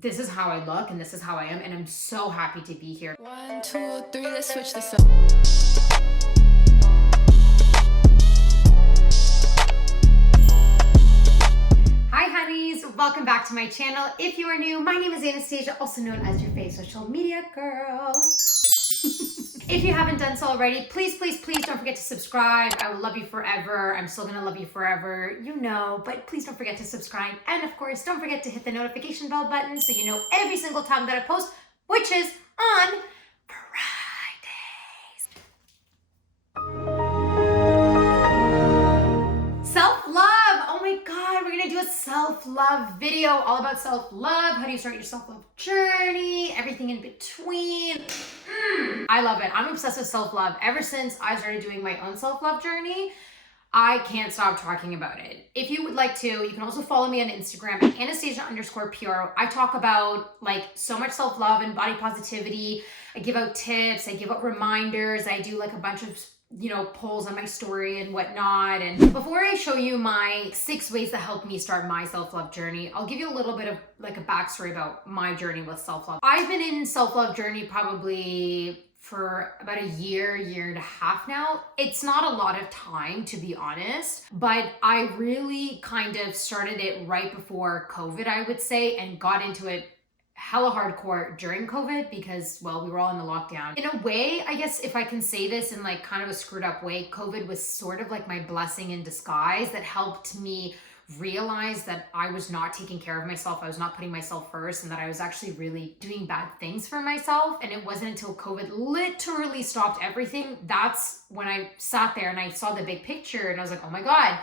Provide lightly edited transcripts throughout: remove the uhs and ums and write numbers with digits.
this is how I look and this is how I am, and I'm so happy to be here. 1, 2, 3, let's switch this up. Hi honeys, welcome back to my channel. If you are new, my name is Anastasia, also known as your fave social media girl. If you haven't done so already, please don't forget to subscribe. I will love you forever. I'm still gonna love you forever, you know, but please don't forget to subscribe. And of course, don't forget to hit the notification bell button so you know every single time that I post, which is on Fridays. Self-love. Oh my God, we're gonna do a self-love video all about self-love. How do you start your self-love journey? Everything in between. I love it. I'm obsessed with self-love. Ever since I started doing my own self-love journey, I can't stop talking about it. If you would like to, you can also follow me on Instagram at Anastasia_PR. I talk about like so much self-love and body positivity. I give out tips, I give out reminders, I do like a bunch of polls on my story and whatnot. And before I show you my 6 ways that helped me start my self-love journey, I'll give you a little bit of like a backstory about my journey with self-love. I've been in self-love journey probably for about a year and a half now. It's not a lot of time, to be honest, but I really kind of started it right before COVID, I would say, and got into it hella hardcore during COVID because, well, we were all in the lockdown. In a way, I guess if I can say this in like kind of a screwed up way, COVID was sort of like my blessing in disguise that helped me realize that I was not taking care of myself. I was not putting myself first, and that I was actually really doing bad things for myself. And it wasn't until COVID literally stopped everything. That's when I sat there and I saw the big picture and I was like, oh my God,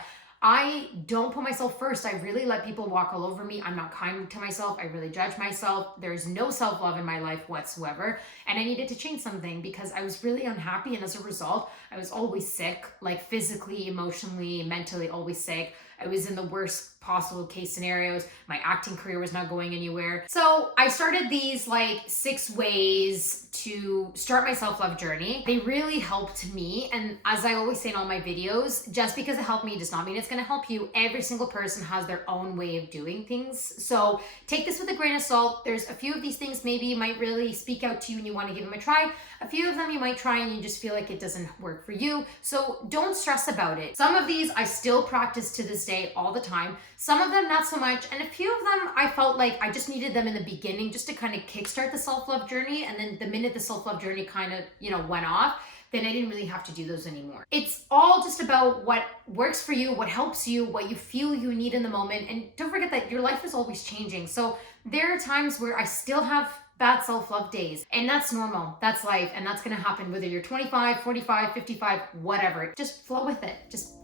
I don't put myself first. I really let people walk all over me. I'm not kind to myself. I really judge myself. There's no self-love in my life whatsoever. And I needed to change something because I was really unhappy. And as a result, I was always sick, like physically, emotionally, mentally, always sick. I was in the worst possible case scenarios. My acting career was not going anywhere. So I started these like 6 ways to start my self-love journey. They really helped me. And as I always say in all my videos, just because it helped me does not mean it's gonna help you. Every single person has their own way of doing things. So take this with a grain of salt. There's a few of these things maybe you might really speak out to you and you wanna give them a try. A few of them you might try and you just feel like it doesn't work for you. So don't stress about it. Some of these I still practice to this day all the time. Some of them not so much, and a few of them I felt like I just needed them in the beginning just to kind of kickstart the self-love journey, and then the minute the self-love journey kind of went off, then I didn't really have to do those anymore. It's all just about what works for you, what helps you, what you feel you need in the moment, and don't forget that your life is always changing. So there are times where I still have bad self-love days, and that's normal. That's life, and that's gonna happen whether you're 25, 45, 55, whatever. Just flow with it. Just,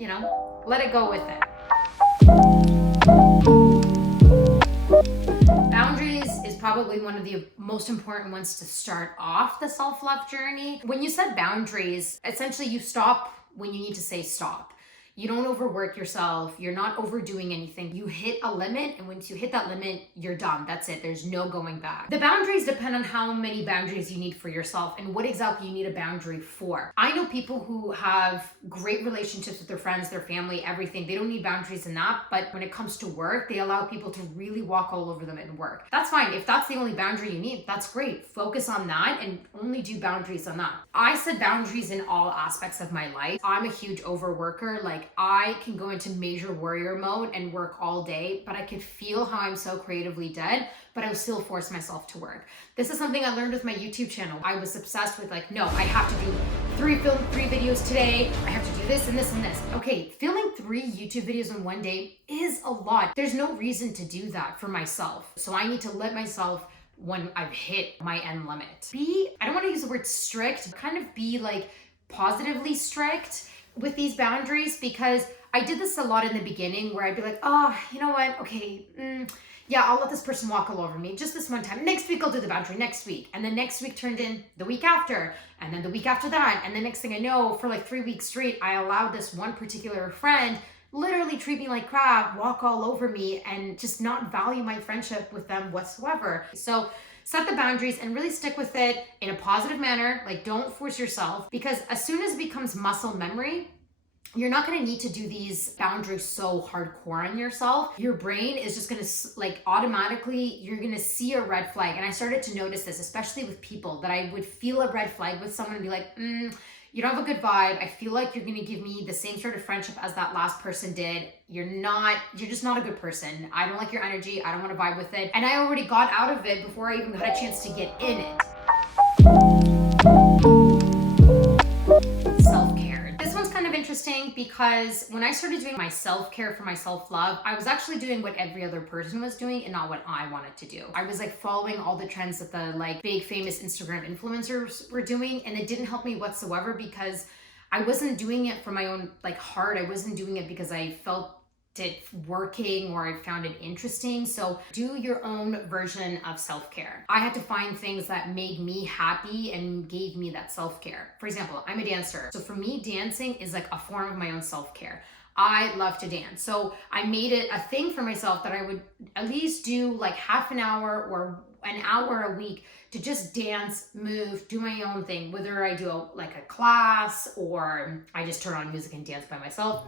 let it go with it. Boundaries is probably one of the most important ones to start off the self-love journey. When you set boundaries, essentially you stop when you need to say stop. You don't overwork yourself. You're not overdoing anything. You hit a limit, and once you hit that limit, you're done. That's it. There's no going back. The boundaries depend on how many boundaries you need for yourself and what exactly you need a boundary for. I know people who have great relationships with their friends, their family, everything. They don't need boundaries in that, but when it comes to work, they allow people to really walk all over them at work. That's fine. If that's the only boundary you need, that's great. Focus on that and only do boundaries on that. I set boundaries in all aspects of my life. I'm a huge overworker. Like, I can go into major warrior mode and work all day, but I could feel how I'm so creatively dead, but I would still force myself to work. This is something I learned with my YouTube channel. I was obsessed with like, no, I have to do 3 videos today. I have to do this and this and this. Okay, filming 3 YouTube videos in one day is a lot. There's no reason to do that for myself. So I need to let myself, when I've hit my end limit, I don't want to use the word strict, kind of be like positively strict with these boundaries, because I did this a lot in the beginning where I'd be like, oh, you know what? Okay, yeah, I'll let this person walk all over me just this one time. Next week, I'll do the boundary next week. And then next week turned in the week after, and then the week after that. And the next thing I know, for like 3 weeks straight, I allowed this one particular friend literally treat me like crap, walk all over me, and just not value my friendship with them whatsoever. So set the boundaries and really stick with it in a positive manner. Like, don't force yourself, because as soon as it becomes muscle memory, you're not gonna need to do these boundaries so hardcore on yourself. Your brain is just gonna like automatically, you're gonna see a red flag. And I started to notice this, especially with people, that I would feel a red flag with someone and be like, you don't have a good vibe. I feel like you're gonna give me the same sort of friendship as that last person did. You're just not a good person. I don't like your energy. I don't wanna vibe with it. And I already got out of it before I even got a chance to get in it. Self-care. This one's kind of interesting because when I started doing my self-care for my self-love, I was actually doing what every other person was doing and not what I wanted to do. I was like following all the trends that the like big famous Instagram influencers were doing, and it didn't help me whatsoever because I wasn't doing it for my own like heart. I wasn't doing it because I felt it working or I found it interesting. So do your own version of self-care. I had to find things that made me happy and gave me that self-care. For example, I'm a dancer. So for me, dancing is like a form of my own self-care. I love to dance. So I made it a thing for myself that I would at least do like half an hour or an hour a week to just dance, move, do my own thing. Whether I do like a class or I just turn on music and dance by myself.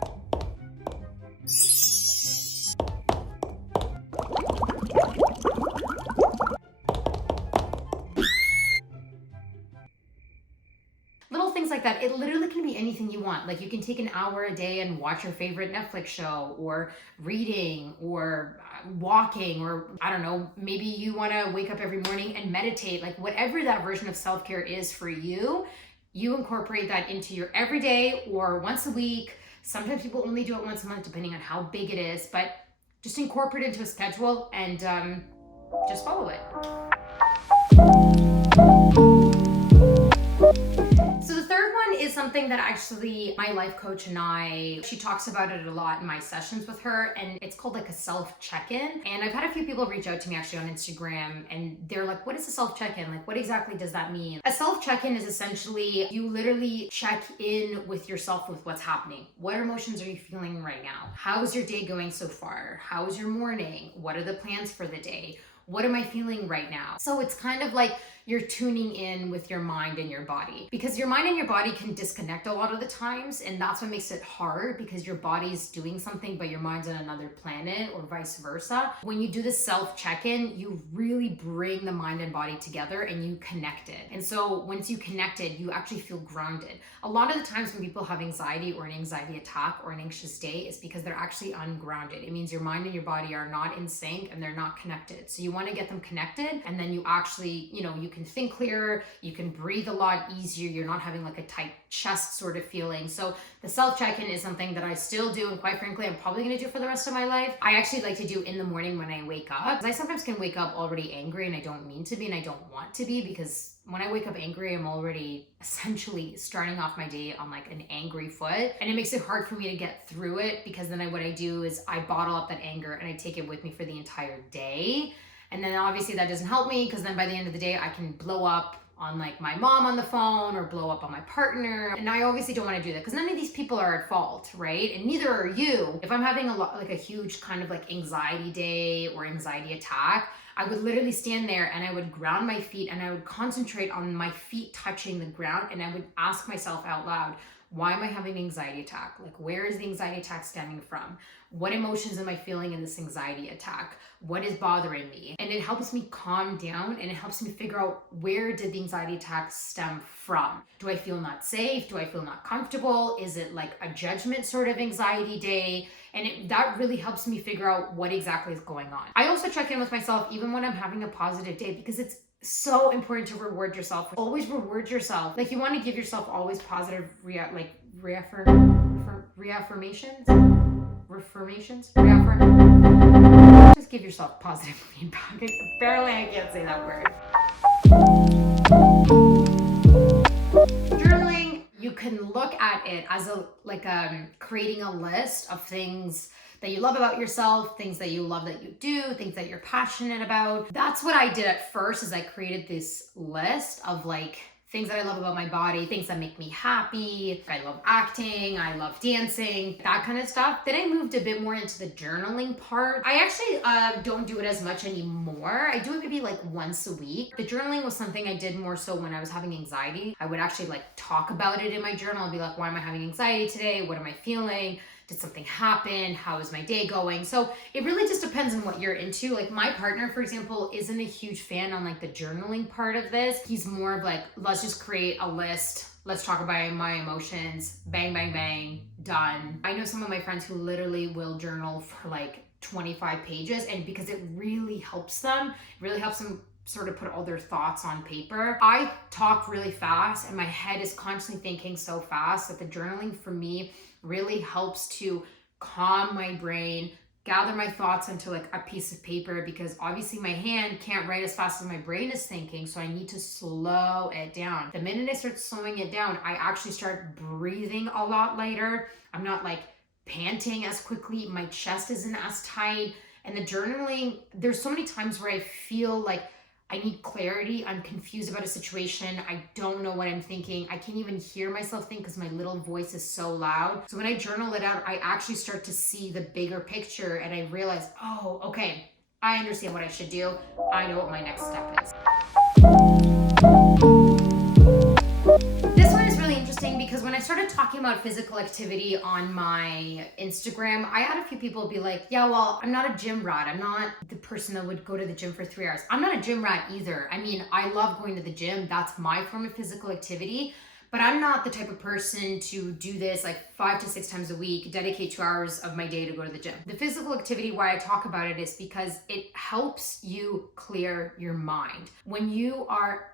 Little things like that. It literally can be anything you want. Like you can take an hour a day and watch your favorite Netflix show, or reading, or walking, or I don't know, maybe you want to wake up every morning and meditate. Like whatever that version of self-care is for you, you incorporate that into your everyday or once a week. Sometimes people only do it once a month depending on how big it is, but just incorporate it into a schedule and just follow it. So the third one is something that actually my life coach and she talks about it a lot in my sessions with her, and it's called like a self check-in. And I've had a few people reach out to me actually on Instagram and they're like, what is a self check-in? Like, what exactly does that mean? A self check-in is essentially you literally check in with yourself with what's happening. What emotions are you feeling right now? How's your day going so far? How is your morning? What are the plans for the day? What am I feeling right now? So it's kind of like you're tuning in with your mind and your body, because your mind and your body can disconnect a lot of the times, and that's what makes it hard, because your body's doing something but your mind's on another planet, or vice versa. When you do the self check-in, you really bring the mind and body together and you connect it. And so once you connect it, you actually feel grounded. A lot of the times when people have anxiety or an anxiety attack or an anxious day, it's because they're actually ungrounded. It means your mind and your body are not in sync and they're not connected. So you want to get them connected, and then you actually, you can think clearer, you can breathe a lot easier, you're not having like a tight chest sort of feeling. So the self check-in is something that I still do, and quite frankly, I'm probably going to do for the rest of my life. I actually like to do in the morning when I wake up, because I sometimes can wake up already angry and I don't mean to be and I don't want to be, because when I wake up angry, I'm already essentially starting off my day on like an angry foot, and it makes it hard for me to get through it, because then what I do is I bottle up that anger and I take it with me for the entire day. And then obviously that doesn't help me, because then by the end of the day, I can blow up on like my mom on the phone or blow up on my partner. And I obviously don't want to do that, because none of these people are at fault, right? And neither are you. If I'm having a huge kind of like anxiety day or anxiety attack, I would literally stand there and I would ground my feet and I would concentrate on my feet touching the ground, and I would ask myself out loud, why am I having an anxiety attack? Like, where is the anxiety attack stemming from? What emotions am I feeling in this anxiety attack? What is bothering me? And it helps me calm down, and it helps me figure out, where did the anxiety attack stem from? Do I feel not safe? Do I feel not comfortable? Is it like a judgment sort of anxiety day? And that really helps me figure out what exactly is going on. I also check in with myself even when I'm having a positive day, because it's so important to reward yourself. Always reward yourself. Like, you want to give yourself always positive reaffirmations. Just give yourself positive feedback. Barely I can't say that word. Journaling, you can look at it as creating a list of things that you love about yourself, things that you love that you do, things that you're passionate about. That's what I did at first, is I created this list of like things that I love about my body, things that make me happy. I love acting, I love dancing, that kind of stuff. Then I moved a bit more into the journaling part. I actually don't do it as much anymore. I do it maybe like once a week. The journaling was something I did more so when I was having anxiety. I would actually like talk about it in my journal and be like, why am I having anxiety today? What am I feeling? Did something happen? How is my day going? So it really just depends on what you're into. Like my partner, for example, isn't a huge fan on like the journaling part of this. He's more of like, let's just create a list. Let's talk about my emotions. Bang, bang, bang, done. I know some of my friends who literally will journal for like 25 pages, and because it really helps them, sort of put all their thoughts on paper. I talk really fast and my head is constantly thinking so fast that the journaling for me really helps to calm my brain, gather my thoughts into like a piece of paper, because obviously my hand can't write as fast as my brain is thinking, so I need to slow it down. The minute I start slowing it down, I actually start breathing a lot lighter. I'm not like panting as quickly, my chest isn't as tight. And the journaling, there's so many times where I feel like I need clarity. I'm confused about a situation. I don't know what I'm thinking. I can't even hear myself think because my little voice is so loud. So when I journal it out, I actually start to see the bigger picture and I realize, oh, okay, I understand what I should do. I know what my next step is. This one is really interesting because when I started talking about physical activity on my Instagram, I had a few people be like, yeah, well, I'm not a gym rat. I'm not the person that would go to the gym for 3 hours. I'm not a gym rat either. I mean, I love going to the gym. That's my form of physical activity, but I'm not the type of person to do this like 5 to 6 times a week, dedicate 2 hours of my day to go to the gym. The physical activity, why I talk about it is because it helps you clear your mind. When you are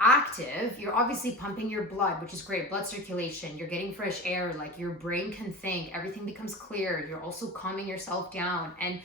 active, you're obviously pumping your blood, which is great, blood circulation, you're getting fresh air, like your brain can think, everything becomes clear, you're also calming yourself down. And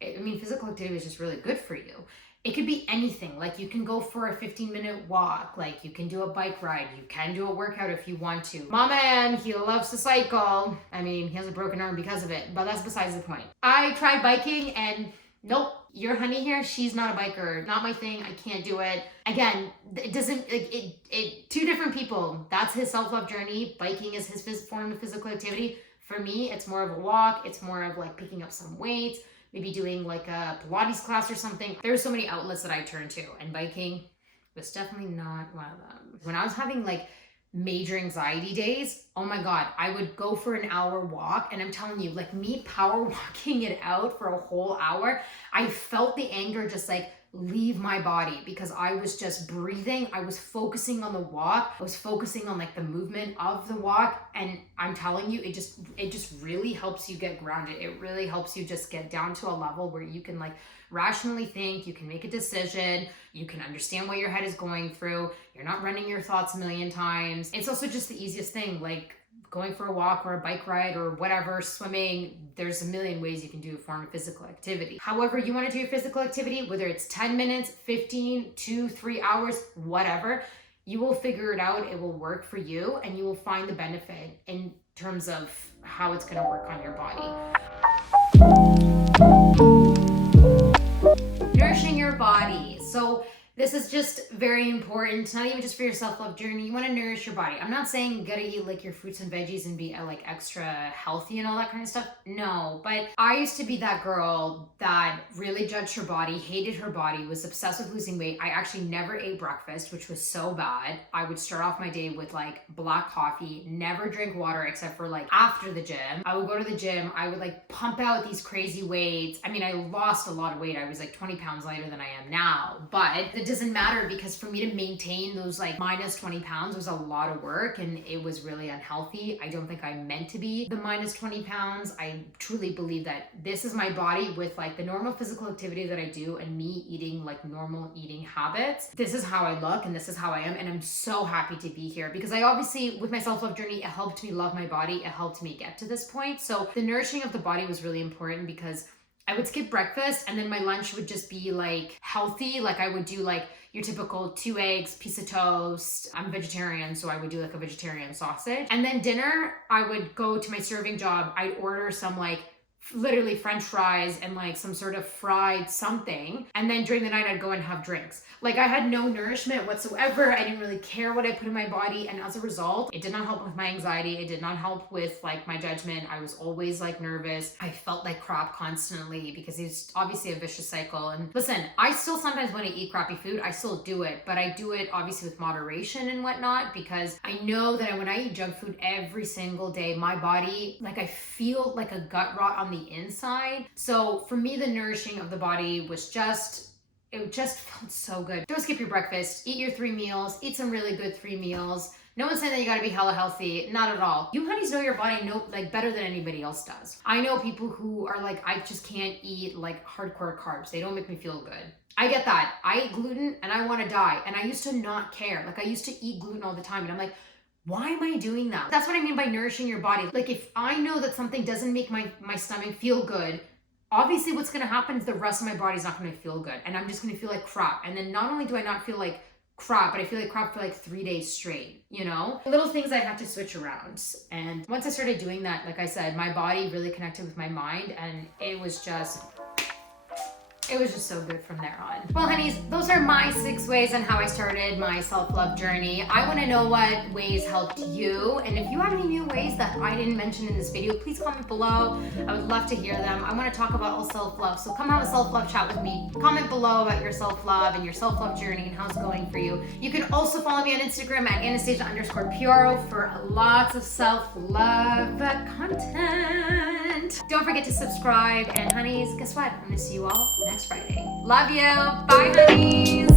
I mean, physical activity is just really good for you. It could be anything, like you can go for a 15-minute walk, like you can do a bike ride, you can do a workout if you want to. My man, he loves to cycle. I mean, he has a broken arm because of it, but that's besides the point. I tried biking and nope, your honey here, she's not a biker. Not my thing. I can't do it. Again, it doesn't, it two different people. That's his self-love journey. Biking is his form of physical activity. For me, it's more of a walk. It's more of like picking up some weights, maybe doing like a Pilates class or something. There's so many outlets that I turn to, and biking was definitely not one of them. When I was having like major anxiety days, oh my God, I would go for an hour walk, and I'm telling you, like me power walking it out for a whole hour, I felt the anger just like leave my body because I was just breathing. I was focusing on the walk. I was focusing on like the movement of the walk. And I'm telling you, it just really helps you get grounded. It really helps you just get down to a level where you can like rationally think, you can make a decision, you can understand what your head is going through. You're not running your thoughts a million times. It's also just the easiest thing, like going for a walk or a bike ride or whatever, swimming. There's a million ways you can do a form of physical activity. However you want to do your physical activity, whether it's 10 minutes, 15, 2, 3 hours, whatever, you will figure it out. It will work for you and you will find the benefit in terms of how it's going to work on your body. Nourishing your body. So this is just very important, not even just for your self-love journey. You want to nourish your body. I'm not saying you gotta eat like your fruits and veggies and be like extra healthy and all that kind of stuff. No, but I used to be that girl that really judged her body, hated her body, was obsessed with losing weight. I actually never ate breakfast, which was so bad. I would start off my day with like black coffee, never drink water except for like after the gym. I would go to the gym. I would like pump out these crazy weights. I mean, I lost a lot of weight. I was like 20 pounds lighter than I am now, but it doesn't matter because for me to maintain those like minus 20 pounds was a lot of work and it was really unhealthy. I don't think I meant to be the minus 20 pounds. I truly believe that this is my body with like the normal physical activity that I do and me eating like normal eating habits. This is how I look and this is how I am, and I'm so happy to be here because I obviously, with my self-love journey, it helped me love my body. It helped me get to this point. So the nourishing of the body was really important because I would skip breakfast and then my lunch would just be like healthy. Like I would do like your typical 2 eggs, piece of toast. I'm vegetarian, so I would do like a vegetarian sausage. And then dinner, I would go to my serving job. I'd order some like literally French fries and like some sort of fried something. And then during the night, I'd go and have drinks. Like I had no nourishment whatsoever. I didn't really care what I put in my body. And as a result, it did not help with my anxiety. It did not help with like my judgment. I was always like nervous. I felt like crap constantly because it's obviously a vicious cycle. And listen, I still sometimes want to eat crappy food. I still do it, but I do it obviously with moderation and whatnot, because I know that when I eat junk food every single day, my body, like I feel like a gut rot on the inside. So for me, the nourishing of the body was it just felt so good. Don't skip your breakfast, eat your 3 meals, eat some really good 3 meals. No one's saying that you gotta be hella healthy, not at all. You honeys know your body like better than anybody else does. I know people who are like, I just can't eat like hardcore carbs. They don't make me feel good. I get that. I eat gluten and I wanna die. And I used to not care. Like I used to eat gluten all the time and I'm like, why am I doing that? That's what I mean by nourishing your body. Like if I know that something doesn't make my stomach feel good, obviously what's gonna happen is the rest of my body's not gonna feel good. And I'm just gonna feel like crap. And then not only do I not feel like crap, but I feel like crap for like 3 days straight, you know? Little things I have to switch around. And once I started doing that, like I said, my body really connected with my mind and it was just so good from there on. Well, honeys, those are my 6 ways on how I started my self-love journey. I want to know what ways helped you. And if you have any new ways that I didn't mention in this video, please comment below. I would love to hear them. I want to talk about all self-love. So come have a self-love chat with me. Comment below about your self-love and your self-love journey and how it's going for you. You can also follow me on Instagram at Anastasia_Pioro for lots of self-love content. Don't forget to subscribe. And honeys, guess what? I'm going to see you all next Friday. Love you. Bye, honeys.